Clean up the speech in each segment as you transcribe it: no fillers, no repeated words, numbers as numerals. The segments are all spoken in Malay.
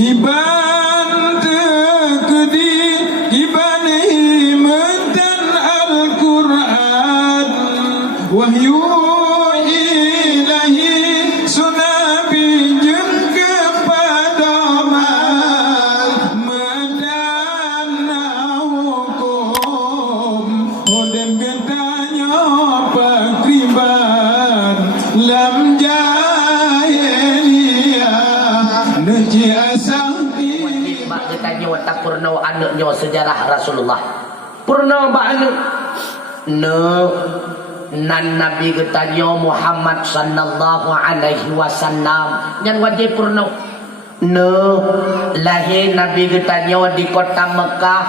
Giban tekedi Giban himentan Al-Quran Wahyu ilahi Sunabi jem kepada mal Mendana hukum Hodem gentanya pakriban Lam jahiliyah Neji asang Mak ditanya watak purna anaknya sejarah Rasulullah. Purna ba anak? Nan Nabi getanya Muhammad sallallahu alaihi wasallam. Yang wajib purna. Lahir Nabi getanya di kota Mekah.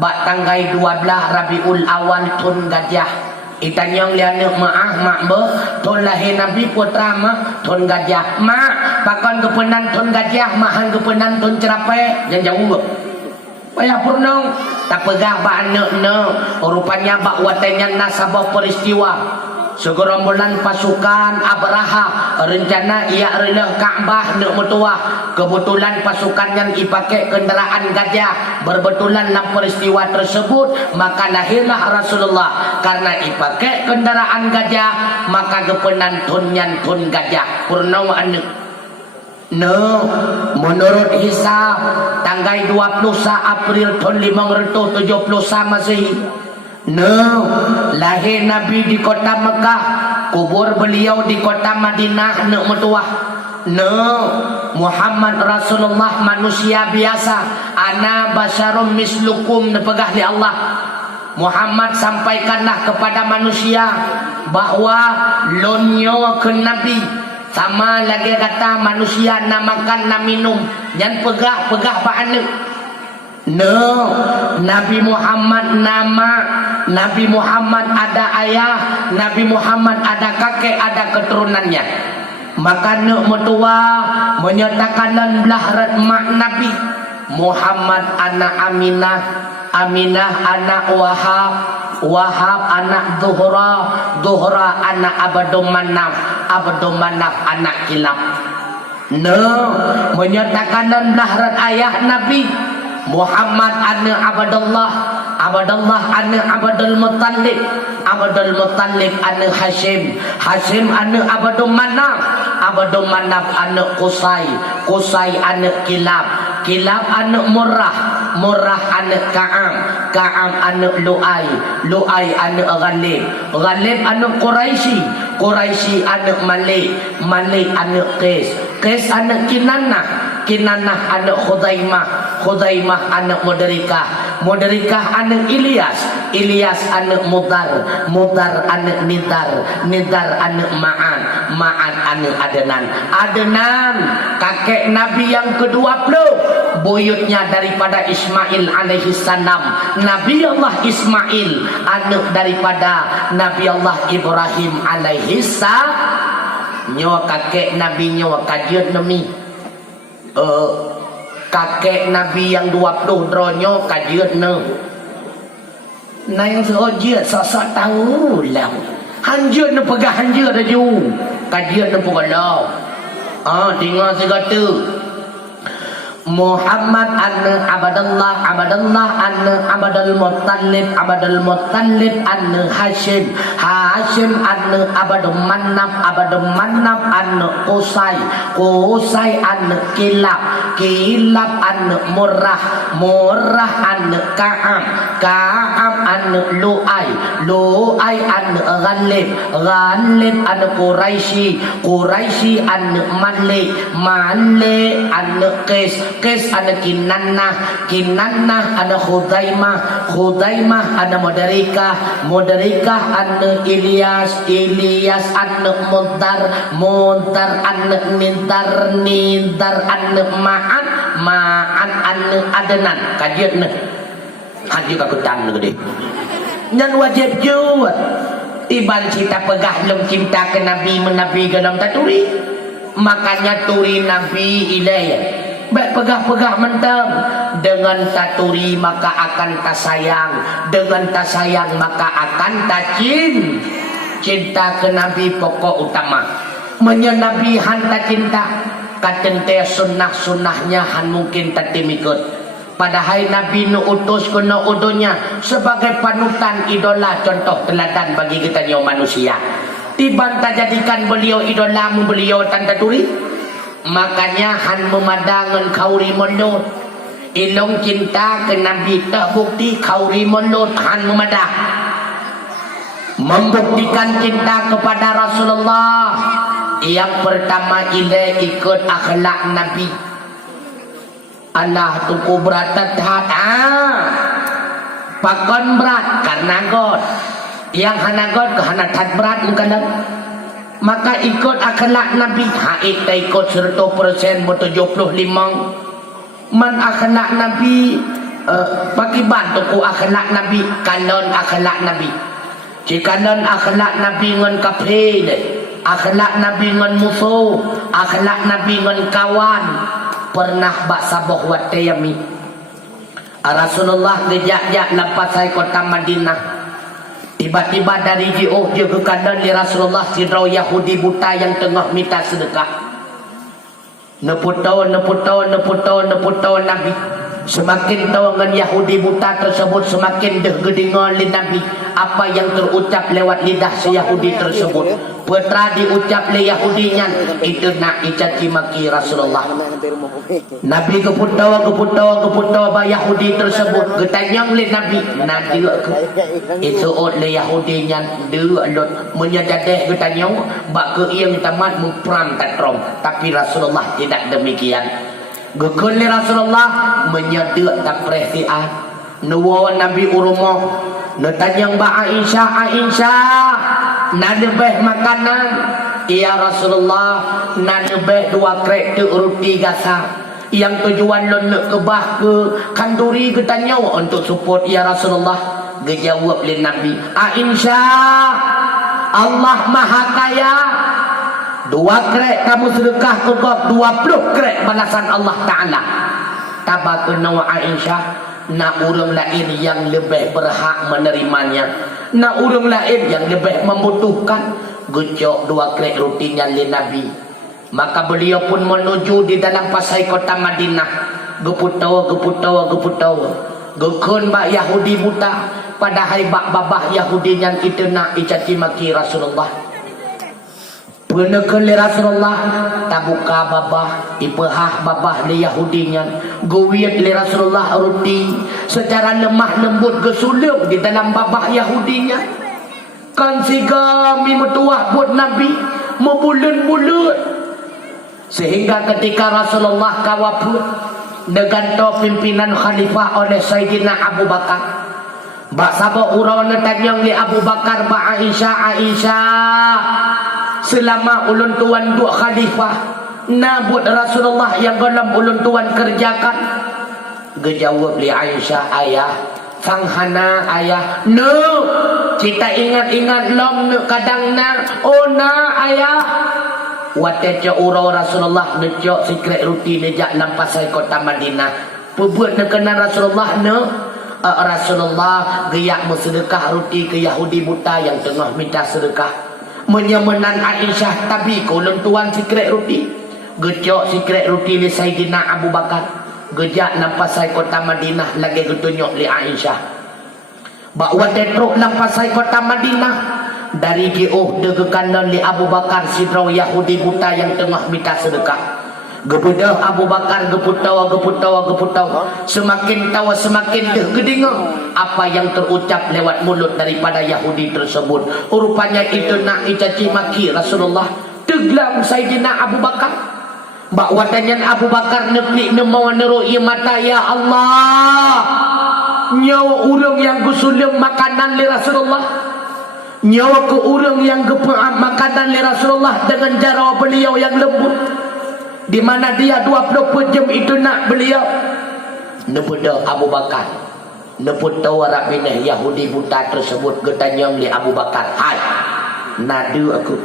Bak tanggal 12 Rabiul Awal Tun Gajah. Itanyong liane mak be ton lahir Nabi putra mak ton gajah mak pakon kepenan ton gajah mahan kepenan ton cerape yang jauh be payah purnong tak pegah ba anak ne rupanya bak watenya nasabah peristiwa segerombolan pasukan Abraha rencana ia releh Ka'bah nak mutuah kebetulan pasukan yang dipakai kendaraan gajah berbetulan dalam peristiwa tersebut maka lahirlah Rasulullah karena dipakai kendaraan gajah maka kepenan tunyan tun gajah purnawa anak menurut hisab tanggal 20 April tahun 570 Masehi lahir Nabi di kota Mekah kubur beliau di kota Madinah nak mutuah Muhammad Rasulullah manusia biasa ana basyarum mislukum nepegah li Allah Muhammad sampaikanlah kepada manusia bahwa lonyo ke Nabi sama lagi kata manusia na makan na minum yang pegah ba'ana Nabi Muhammad nama Nabi Muhammad ada ayah Nabi Muhammad ada kakek ada keturunannya maka nak metua menyatakan belah mak Nabi Muhammad anak Aminah Aminah anak Wahab Wahab anak Zuhra Zuhra anak Abdul Manaf Abdul Manaf anak Kilab menyatakan belah ayah Nabi Muhammad anak Abdullah Abdullah anak Abdul Muttalib Abdul Muttalib anak Hashim Hashim anak Abdul Manaf Abdul Manaf anak Qusay Qusay anak Kilab Kilab anak Murrah Murrah anak Ka'am Ka'am anak Lu'ay Lu'ay anak Ghalib Ghalib anak Quraisy Quraisy anak Malik Malik anak Qais Qais anak Kinanah Kinanah anak Khudaimah Khudaimah anak Mudrikah Mudrikah anak Ilyas Ilyas anak Mudar Mudar anak Nidar Nidar anak Ma'an Ma'an anak Adnan Adnan kakek Nabi yang ke-20 buyutnya daripada Ismail alaihi salam Nabi Allah Ismail anak daripada Nabi Allah Ibrahim alaihi salam nyawa kakek Nabi nyawa kajian Nabi kakek Nabi yang 20 dronyo kajian na yang seojiat sosok tahu lah hanjur na pegah hanjur dah ju kajian na pegah tinggal segala Muhammad anak Abdullah Abdullah anak Abdul Muttalib Abdul Muttalib anak Hashim Hashim anak Abdul Manaf Abdul Manaf anak Qusay Qusay anak Kilab Kilab anak Murrah Murrah anak Ka'am Ka'am anak Lu'ay Lu'ay anak Ghalib Ghalib anak Quraisy Quraisy anak Malik Malik anak Qais Qais ada Kinanah Kinanah ada Khudaimah Khudaimah ada Mudrikah Mudrikah ada Ilyas Ilyas ada Mudar Mudar ada Nidar Nidar ada Ma'an Ma'an ada Adnan kajian haji kakutan gede dan wajib juga iban cita pegah lem cinta ke Nabi menabi dalam taturi makanya turi Nabi ilai baik pegah-pegah mentang dengan taturi maka akan tak sayang dengan tak sayang maka akan tak cinta ke Nabi pokok utama menyenabi hanta cinta katente sunnah-sunnahnya han mungkin tadi mikut. Padahal Nabi nu utus kena udunya sebagai panutan idola contoh teladan bagi kita manusia. Tibanta jadikan beliau idola beliau tanda turi. Makanya han memadangan kauri mulut. Ilong cinta ke Nabi tak bukti kauri mulut han memadah. Membuktikan cinta kepada Rasulullah. Yang pertama ile ikut akhlak Nabi. Allah tuku berat tat pakon berat karena god. Yang hana god ke hana tat berat bukan. Maka ikut akhlak Nabi. Haik tak ikut 100% 75. Man akhlak Nabi bagi bantu ku akhlak Nabi kalon akhlak Nabi. Jika non akhlak Nabi ngon kafir, akhlak Nabi ngon musuh, akhlak Nabi ngon kawan. Pernah bak saboh watayami Rasulullah ngejak-jak lepas saya kota Madinah. Tiba-tiba dari jauh je ke kanan di Rasulullah sidraw Yahudi buta yang tengah minta sedekah. Neputau Nabi. Semakin tahu dengan Yahudi buta tersebut, semakin degedingan li Nabi apa yang terucap lewat lidah si Yahudi tersebut. Putra diucap le Yahudinya itu nak dicaci maki Rasulullah. Nabi keputau ba Yahudi tersebut getanyang le Nabi nabi itu le Yahudinya deu lot menyadadeh getanyang bak ke yang tamat mempram tatrom, tapi Rasulullah tidak demikian. Gekun li Rasulullah menyedek tak perhatian. Nuwa Nabi urumah netanyang ba Aisyah nadebeh makanan. Ya Rasulullah nadebeh 2 krek tu roti gasa. Yang tujuan lon nak kebah ke kanduri getanya untuk support ya Rasulullah. Gejawab li Nabi Aisyah, Allah Maha Kaya. 2 krek kamu sedekah kebab 20 krek balasan Allah Ta'ala. Tabak nawa Aisyah, nak urang lain yang lebih berhak menerimanya, nak urang lain yang lebih membutuhkan. Gecok 2 krek rotinya li Nabi. Maka beliau pun menuju di dalam pasai kota Madinah. Geputau gekun bak Yahudi buta. Padahal bak babah Yahudi yang itu nak icaci maki Rasulullah. Penekan li Rasulullah tabuka babah ipehah babah li Yahudinya gowiat li Rasulullah roti secara lemah lembut gesuluk di dalam babah Yahudinya kan siga mi metuah buat Nabi membulut-bulut sehingga ketika Rasulullah kawaput dengan pimpinan khalifah oleh Sayyidina Abu Bakar bak sabak urang netanyang li Abu Bakar ba Aisyah selama ulun tuan duk khalifah nabut Rasulullah yang dalam ulun tuan kerjakan. Gejawab li Aisyah, ayah sanghana ayah no kita ingat-ingat lom no kadang na oh na ayah wate urau Rasulullah necok sikret ruti nejak lampasai kota Madinah pebuat nekena Rasulullah no Rasulullah geyak bersedekah ruti ke Yahudi buta yang tengah minta sedekah. Menyemenan Aisyah tapi kolon tuan sikret roti. Gecok sikret roti li Sayyidina Abu Bakar. Gejak lampasai kota Madinah lagi getunyok li Aisyah. Bakwa tetruk lampasai kota Madinah. Dari jauh degekanan li Abu Bakar sidraw Yahudi buta yang tengah minta sedekah. Gebedah Abu Bakar geputau. Semakin tahu semakin gedinga apa yang terucap lewat mulut daripada Yahudi tersebut. Rupanya itu nak dicaci maki Rasulullah. Teglam Sayyidina Abu Bakar. Bakwatanya Abu Bakar neklik nemau neroi mata ya Allah. Nyawa urang yang gusulung makanan li Rasulullah. Nyawa ke urang yang gepeam makanan li Rasulullah dengan cara beliau yang lembut. Di mana dia 24 jam itu nak beliau. Nebuda Abu Bakar. Nebut tahu Rabinah Yahudi buta tersebut getanyang li Abu Bakar. Hai. Nadu aku.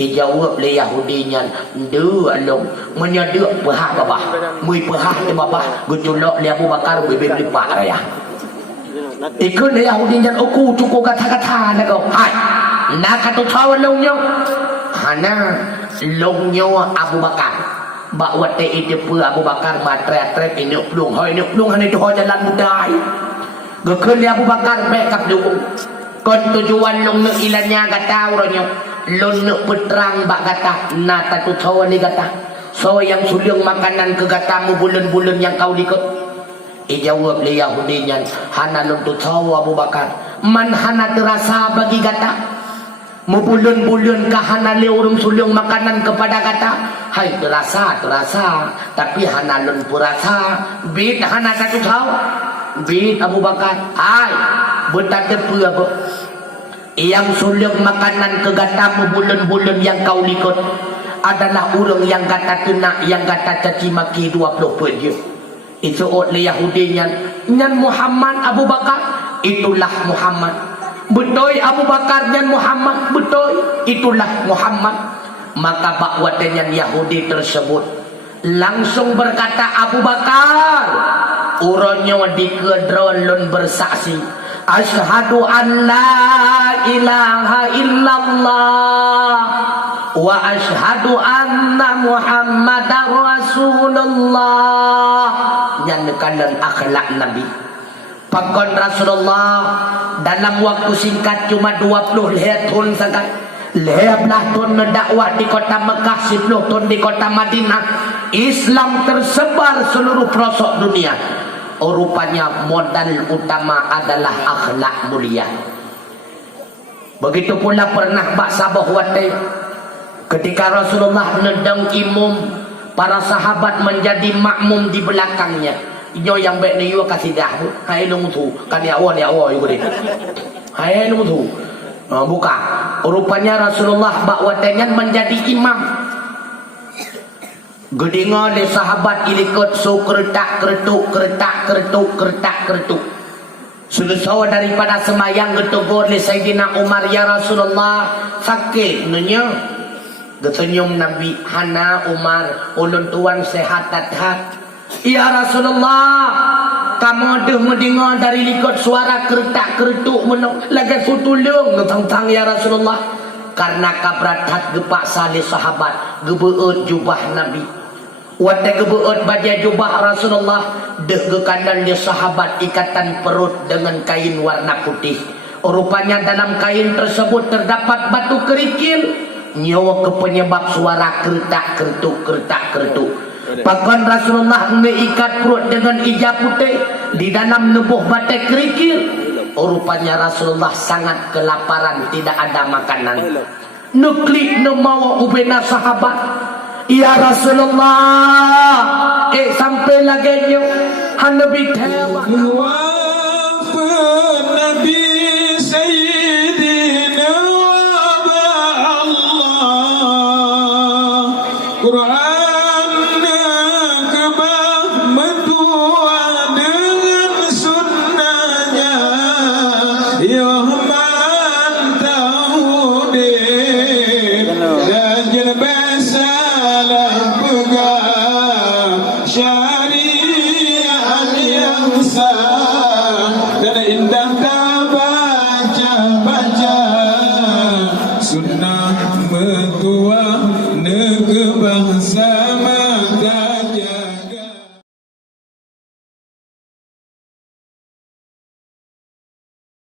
Ijawab li Yahudinya. Du along. Menyaduk pehah babah. Mui pehah di babah. Gutulok li Abu Bakar. Bibir lipat raya. Ikut li Yahudinya. Aku cukup kata-kata nak kau. Hai. Nak kata tahu longnya. Hana longnya Abu Bakar. bak wate ide pu Abu Bakar matre ini plung hoi hanai tu jalan mudai gekun Abu Bakar bekap dukung kon tujuan long ne ilanya kata uronyo lon ne petrang bak kata na tatu tawa ni kata so yang suliung makanan ke katamu bulan-bulan yang kau likut ijawab le Yahudinya hana lon tu tawa Abu Bakar man hana terasa bagi kata Mubulun-bulun kahana le urung suliung makanan kepada kata hai terasa tapi hanalun purasa bid hana satu tahu bid Abu Bakar hai betade pua apa yang suliung makanan ke kata mubulun-bulun yang kau likut adalah urung yang kata kena yang kata caci maki 20 peje itu oleh Yahudinya nyan Muhammad Abu Bakar itulah Muhammad betul Abu Bakar dan Muhammad betul itulah Muhammad maka bakwatnya Yahudi tersebut langsung berkata Abu Bakar uronyo dikedrolun bersaksi asyhadu an la ilaha illallah wa asyhadu anna Muhammadar Rasulullah nyanekalan akhlak Nabi pakon Rasulullah dalam waktu singkat cuma 20 tahun saja 15 tahun dakwah di kota Mekah 10 tahun di kota Madinah Islam tersebar seluruh pelosok dunia rupanya modal utama adalah akhlak mulia begitu pula pernah bak sabah wate ketika Rasulullah nedang imum para sahabat menjadi makmum di belakangnya yo yang baik ni yo kasih dah tu hai long tu kan ya awal yo gede hai long tu buka rupanya Rasulullah bakwatnya menjadi imam gede ngole sahabat ilikut so keretak keretuk selesai daripada semayang getegur le Sayyidina Umar ya Rasulullah sakit nunya getenyum Nabi hana Umar ulun tuan sehat tathat ya Rasulullah kamu dah mendengar dari likut suara keretak-keretuk menang lagi sutulung tentang ya Rasulullah karena kabratat gepak salih sahabat gebeut jubah Nabi wate gebeut baju jubah Rasulullah deh gekandang dia sahabat ikatan perut dengan kain warna putih rupanya dalam kain tersebut terdapat batu kerikil nyawa ke penyebab suara keretak-keretuk Pakon Rasulullah mengikat perut dengan ijab putih di dalam nebuh batai kerikil rupanya Rasulullah sangat kelaparan tidak ada makanan nuklik nemawa ubena sahabat ya Rasulullah sampai lagi nyo hanabi tewa Nabi Sayyidina Allah Quran